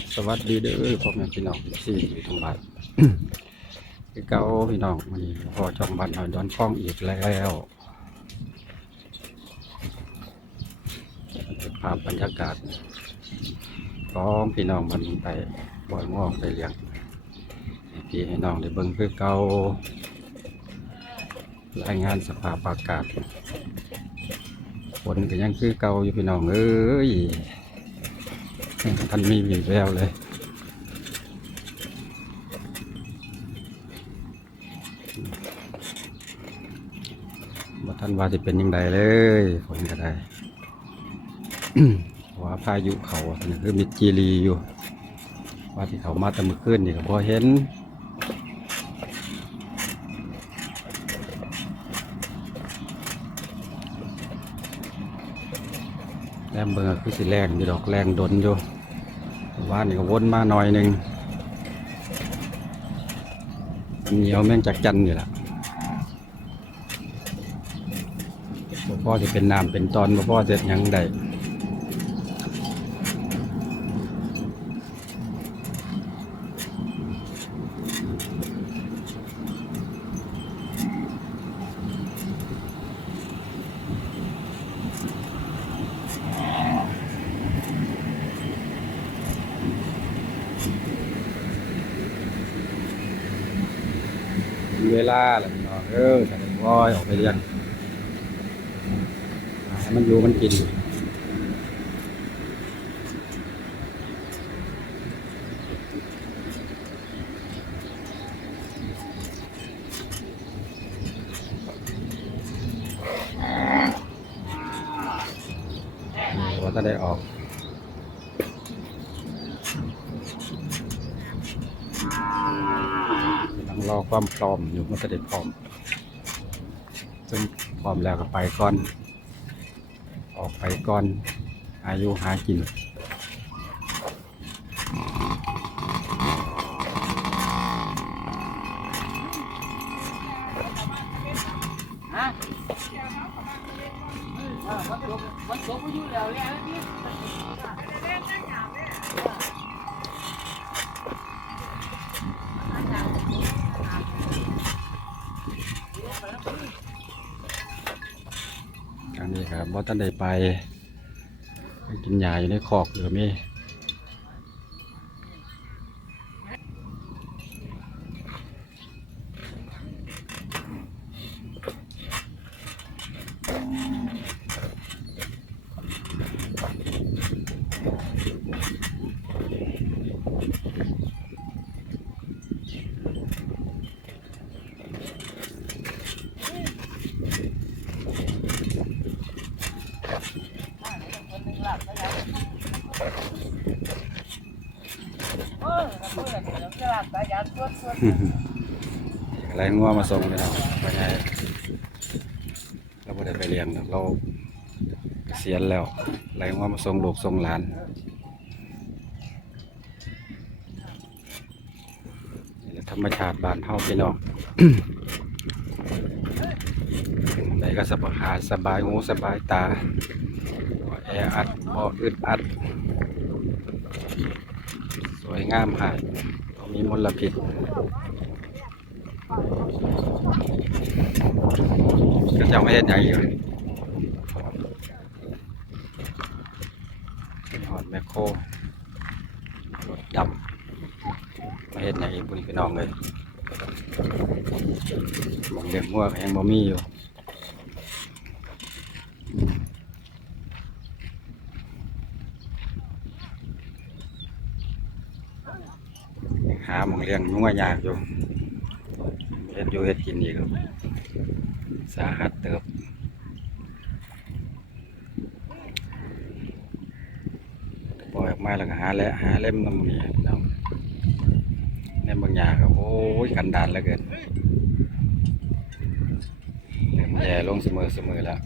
ับสวัสดีเด้อพ่อแม่พี่น้องที่อยู่ทั้งบ้านคือเก่าพี่น้องวันพอจองบ้านหอยดอนฟ้องอีกแล้วเป็นภาพบรรยากาศของพี่น้องมันไปบ่อยงอกไปเลี้ยงพี่ให้น้องได้เบิ่งคือเก่ารายงานสภาพอากาศฝนก็ยังคือเก่าอยู่พี่น้องเอ้ย ท่านมีวีแววเลย ว่าท่านว่าจะเป็นยังไงเลยฝนก็ได้ว่าพายุเขาคือมิดจีรีอยู่ ว่าที่เขามาตะมือขึ้นนี่ก็พอเห็น แรง เบิ่งคือสิแรงอยู่ดอกแรงดนอยู่ว่านี่ก็วนมาหน่อยหนึ่งเหนียวแม่งจากจันอยู่ละบ่พ่อจะเป็นน้ำเป็นตอนบ่พ่อจะหยังได้ ลาแล้วพี่น้องเออจะได้ลอยออกไปเรียนให้มันอยู่มันกิน ว่าจะได้ออก ต้องรอความ พร้อมอยู่มันก็ได้พร้อมจนพร้อมแล้วก็ไปก่อน ออกไปก่อนอายุหากินวันศุกร์อยู่แล้วแล้วนี่นี้ครับว่า ท่านได้ไป กินหญ้าอยู่ในคอกอยู่มี อะไรงัวมาส่งเลยเนาไปไงเราไม่ได้ไปเลี้ยงเราเกษียณแล้วอะไรงัวมาส่งลูกส่งหลานธรรมชาติบ้านเฮาพี่น้องไหนก็สบายสบายหูสบายตาแออัดพออึดอัด สวยงามหาย มีมลพิษก็จะไม่เห็นอย่างอยู่หอดแมคโครรถดำไม่เห็นอย่างอีกบุญพี่น้องเลยมองเลี้ยงงัวก็งบ่มีอยู่ หาหมองเลี้ยงงัวยากอยู่เฮ็ดอยู่เฮ็ดกินอีกสาหัสเติบปล่อยออกมาแล้วก็หาและหาเล่มน้ำนี่น้องเล่มบางอย่างก็โอ้ยกันดานเหลือเกินเริ่มแย่ลงเสมอเสมอแล้ว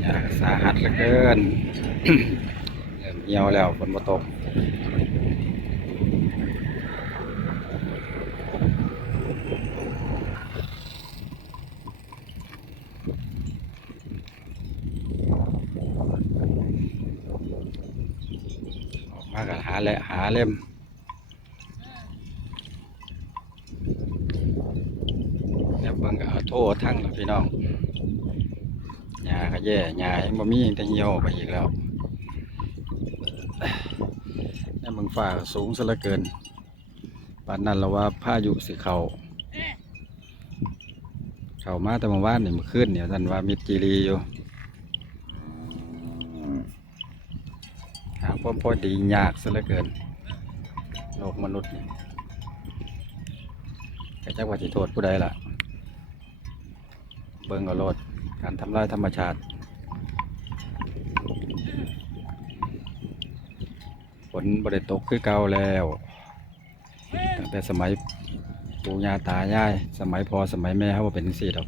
หญ้าก็ สาหัสเหลือเกิน เริ่มเหี่ยวแล้วฝนบ่ตก ออกมาก็หา และหาเล่มแล้วเบิ่งก็เอาโทษทั้งแล้วพี่น้องหญ้าก็แย่หญ้ายังบ่มียังแต่เหี่ยวไปอีกแล้วนี่มึงฟ้าสูงซะเหลือเกินปานนั้นเราว่าพายุสิเข้าเข้ามาแต่เมื่อวานนี่เมื่อคืนเนี่ยท่านว่ามิดจีรีอยู่ หา ความพอดียากซะเหลือเกิน โลกมนุษย์นี่แต่จักว่าจิโทษผู้ใดล่ะ เบิ่งเอาโลดการทำลายธรรมชาติฝนบริตกคือเก่าแล้วตั้งแต่สมัยปู่ย่าตายาย สมัยพอสมัยแม่เขาเป็นจังซี่ดอก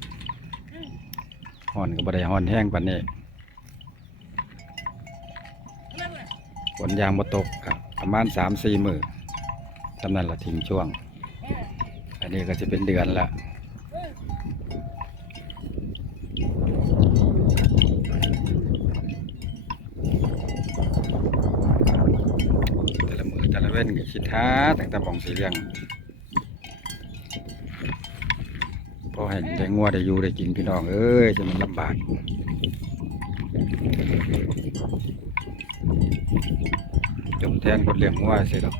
ฮ้อนก็บ่ได้ฮ้อนแห้งปานนี้ ฝนยางมาตกครับประมาณสามสี่หมือทำนั้นละทิ้งช่วง อันนี้ก็จะเป็นเดือนละแต่ละมือแต่ละเว้นก็คิดท้าตั้งแต่บองสีเลี้ยงพอเห็นได้งัวได้อยู่ได้กินพี่น้องเอ้ยจะมันลำบาก จมแทนคนเลี้ยงงัวสิครับ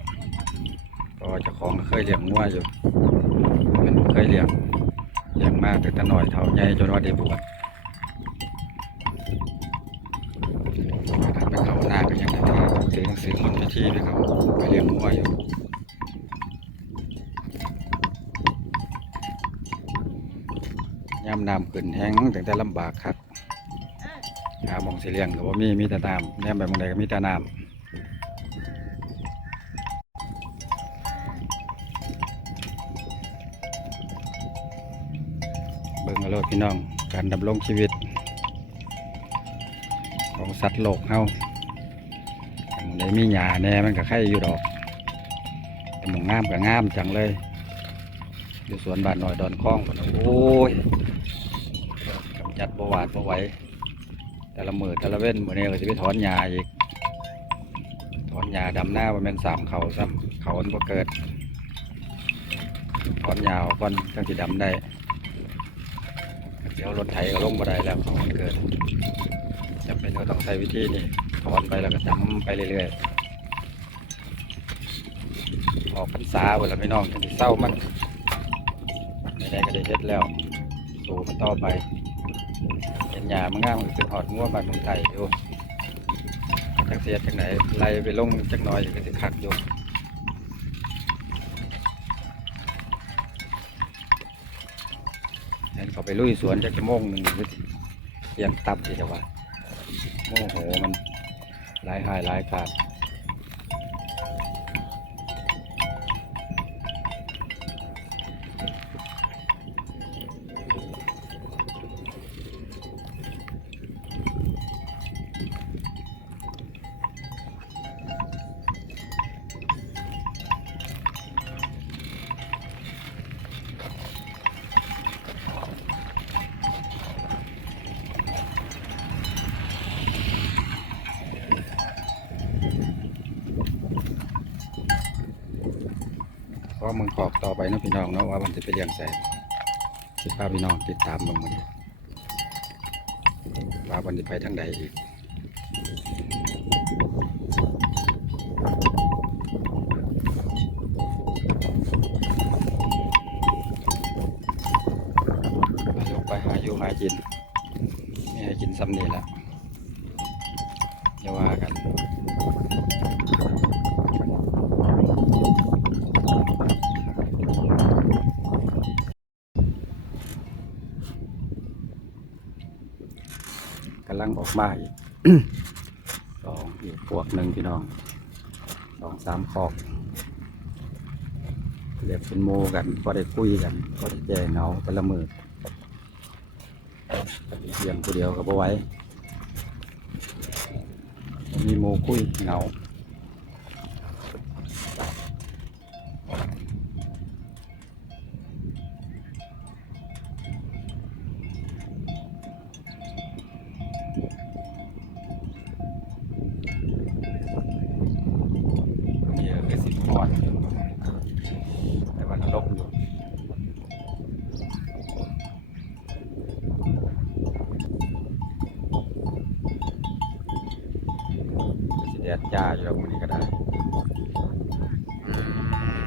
เพราะว่าเจ้าของเคยเลี้ยงงัวอยู่เป็นเคยเลี้ยงเลี้ยงมากแต่แต่น้อยเท่าใหญ่จนว่าได้บวชไปเขาหน้าก็ยังได้ถือหนังสือคนพิธีด้วยเขาไปเลี้ยงงัวอยู่ยามน้ำขึ้นแห้งแต่แต่ลำบากครับหาหมองสิเลี้ยงก็บ่ามีมีแต่น้ำแนมไปหมองใดก็มีแต่น้ำ เบิ่งเอาโล ดพี่น้องการดำรงชีวิต ของสัตว์โลกเฮาอันใดมีหญ้าแน่มันก็ไข่อยู่ดอกแต่หมองงามก็งามจังเลย อยู่สวนบ้านหน่อยดอนคล้องพุ่นน่ะโอ้ยกำจัดบหวาดบ่ไหวแต่ละมือแต่ละเว้นมือนี้ก็จะไปถอนหญ้าอีก ถอนหญ้าดำหน้าว่าแม่นสามเขาซ้ำเขามันบ่เกิด ถอนหญ้ากก่อนจังสิดำได้ เดี๋ยวรถไถก็ลงมาได้แล้วของมันเกิดจำเป็นก็ต้องใช้วิธีนี้ถอนไปแล้วก็ดำไปเรื่อยๆออกพรรษาเวลาพี่น้องจะเศร้ามันไม่ได้ก็ได้เฮ็ดแล้วสู่มันต่อไปเห็นหญ้ามันงามคือหอดงัวบ้านเมืองไทยอยู่จักเสียจังไหนไล่ไปลงจักน่อยก็สิคักอยู่ เห็นเขา ไปลุยสวนจากชั่วโมงหนึ่งก็สิเตรียมตับสิแต่ว่าโมโหมันหลายหายหลายขาด เพราะมึงขอบต่อไปนะพี่น้องเนาะว่ามันจะไปเลี้ยงแสนคิดพาพี่น้องติดตามมึงมันว่ามันจะไปทางใดอีกไปหาอยู่หากินไม่ให้กินซ้ำนี่ละอย่าว่ากัน กำลังออก มาอีกสองอีกพวกหนึ่งพี่น้องสองสามคอกเรียกเป็นโมกันก็ได้คุยกันก็ได้แจ้งเงาแต่ละมือเพียงผู้เดียวกับ่ไว้มีโมคุยเหงานี่ก็คือสิบพอดแต่วันลบอยู่ สิแดดจ้าอยู่แล้ววันนี้ก็ได้อืม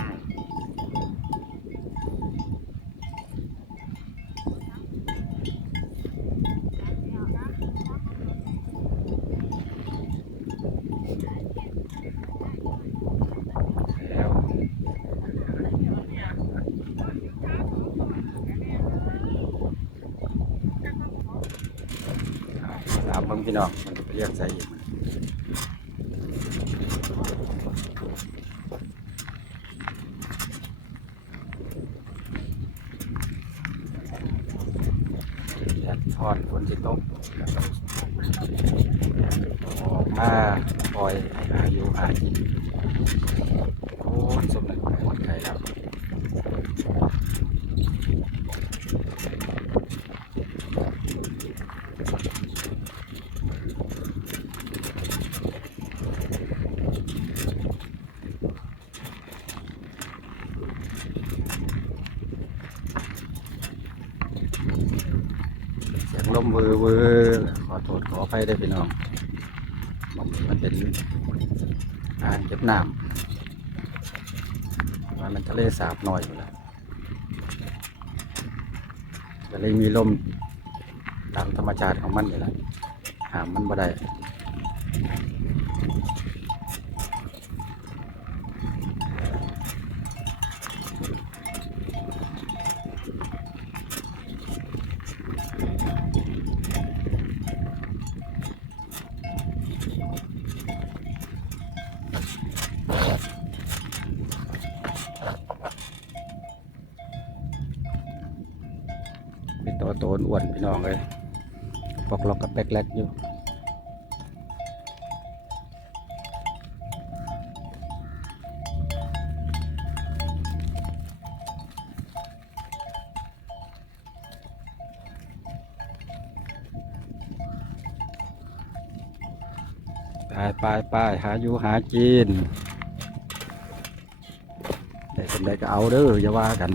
แล้วตามเบิ่ง พี่น้องมันจะไปเรียกใส่อีกแดดทอดฝนสิตกออกมาปล่อยให้หายู่หากินโอ้ยสมนึกหมดไข่แล้วเสียงลมเวอร์เวอร์ขอโทษขออภัย ได้พี่น้องมองมันเป็นอ่างเก็บน้ำว่ามันทะเลสาบน้อยอยู่แล้วจะเลยมีลมตามธรรมชาติของมันอยู่แล้วหามมันบ่ได้ เป็นตัวโตนอ้วนพี่น้องเลยปอกล็อกกับแป๊กแลกอยู่ไปไปไปหาอยู่หากินได้สำได้ก็เอาเด้ออย่าว่ากัน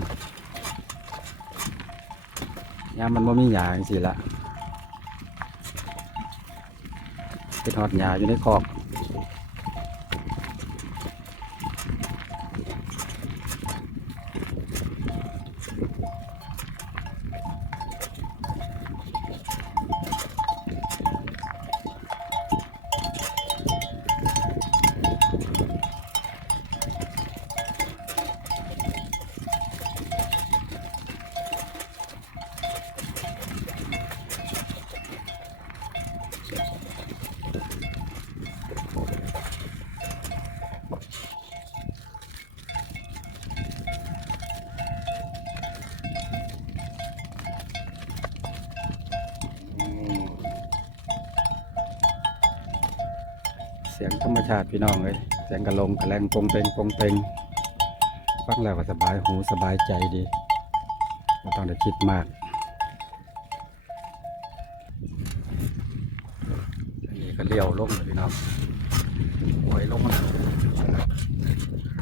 ยามมันบ่มีหยาจังซี่ละเป็นหอดหยาอยู่ในคอก เสียงธรรมชาติพี่น้องเลยเสียงกระลงกระแรงปงเปงปงเปงฟังแล้วก็สบายหูสบายใจดีไม่ต้องได้คิดมากอันนี้ก็เลี้ยวลงเลยพี่น้องหวยลง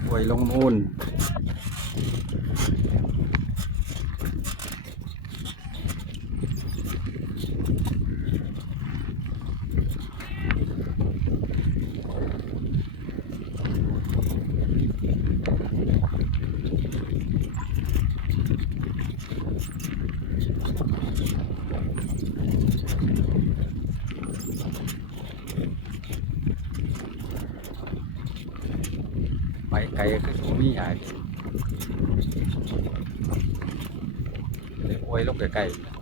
หวยลงนู่นไปไกล คือสูมีหาเลยโอ้ยลงไกลๆ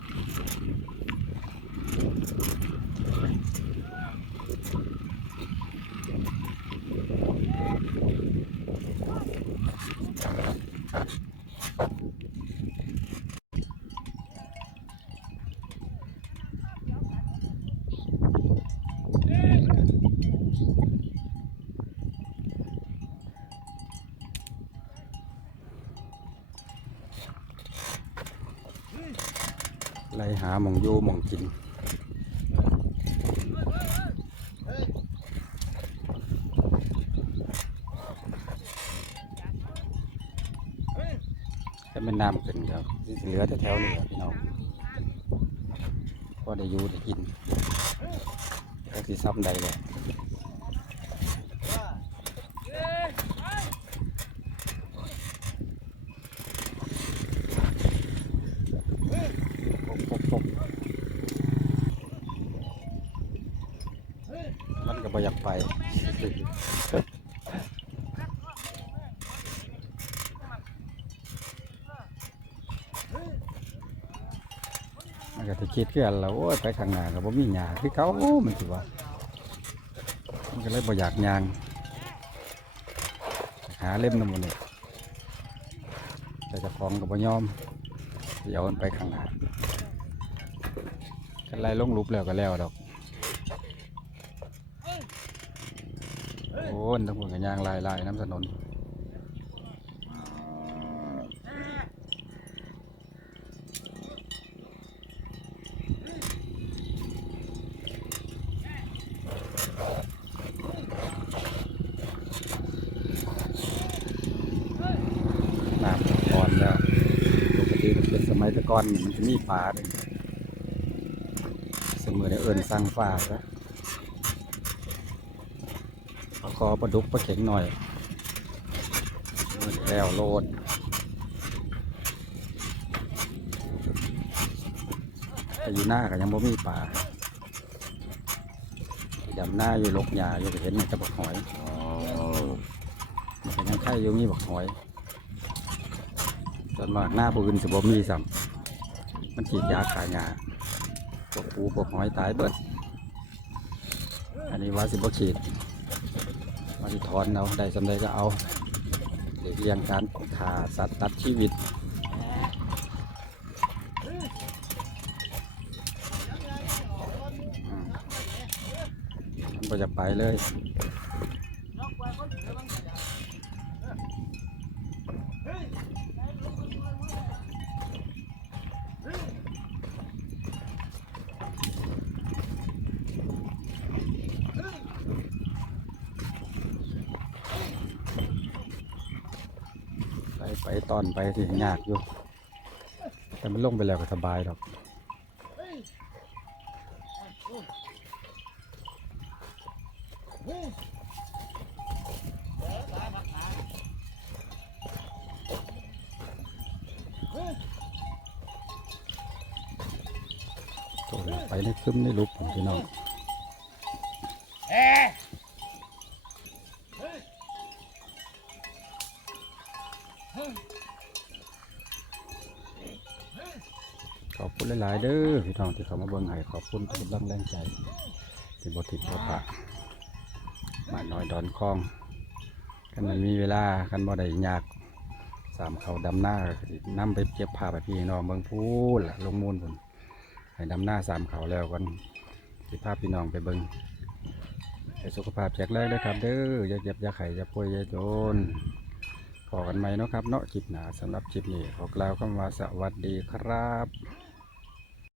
เไล่ หามองอยู่หมองกินถ้าเป็นน้ำขึ้นก็สิเหลือแต่แถวนี้ครับพี่น้องพอได้อยู่ได้กินก็คือซ้ำใดเลยปกปกปกมันก็บ่อยากไป มันก็จะคิดคือนแล้วโอ้ยไปข้างหน้าก็บ่มีหญ้าคือเก่ามันสิว่ามันก็เลยบ่อยากยางหาเล่มน้ำมันนี่แต่จ้าของก็บ่ยอมสิเอามันไปข้างหน้ากันไล่ลงลุบแล้วก็แล้วดอกโอ้ยทั้งหมดก็ย่างลายลายน้ำถนนำก่อนแล้วปกติ มันเป็นสมัยแตะก่อนนี่มันจะมีป่าเลยเสมอในเอิญสร้างฟ้าซะเอาคอปลาดุกปลาเข็งหน่อย แล้วโลดแต่อยู่หน้าก็ยังบ่มีป่าดำหน้าอยู่ลกหญ้าอยู่ก็เห็นมันจะบักหอยมันก็ยังไข่อยู่มีบักหอยส่วน มากหน้าปืนสิบ่มีซ้ำมันฉีดยาขายงาพวกปูพวกหอยตายเบิด อันนี้ว่าสิบ่ฉีดว่าสิถอนเอาได้สำใดก็เอาหรือเรียงการฆ่าสัตว์ตัดชีวิตมันก็จะไปเลย ไปตอนไปที่ยากอยู่ แต่มันลงไปแล้วก็สบายดอกตัวไปในคึมในลุกผมพี่น้อง ขอบคุณหลาย ๆ เด้อพี่น้องที่เขามาเบิ่งให้ขอบคุณทุกกำลังแรงใจที่บ่ติดบ่ปะมาน้อยดอนคลองกันมันมีเวลากันบ่ได้ยากสามเขาดำหน้าก็สินำไปเก็บผ้าไปพี่น้องเบิ่งพูนล่ะลงมูลพุ่นให้ดำหน้าสามเขาแล้วกันสิพาพพี่น้องไปเบิ่งให้สุขภาพแข็งแรงเด้อครับ เด้ออย่าเจ็บอย่าไข้อย่าป่วยอย่าจน พอกันไหมเนาะครับเนาะคลิปหนาสำหรับคลิปนี้ขอกล่าวคำว่าสวัสดีครับ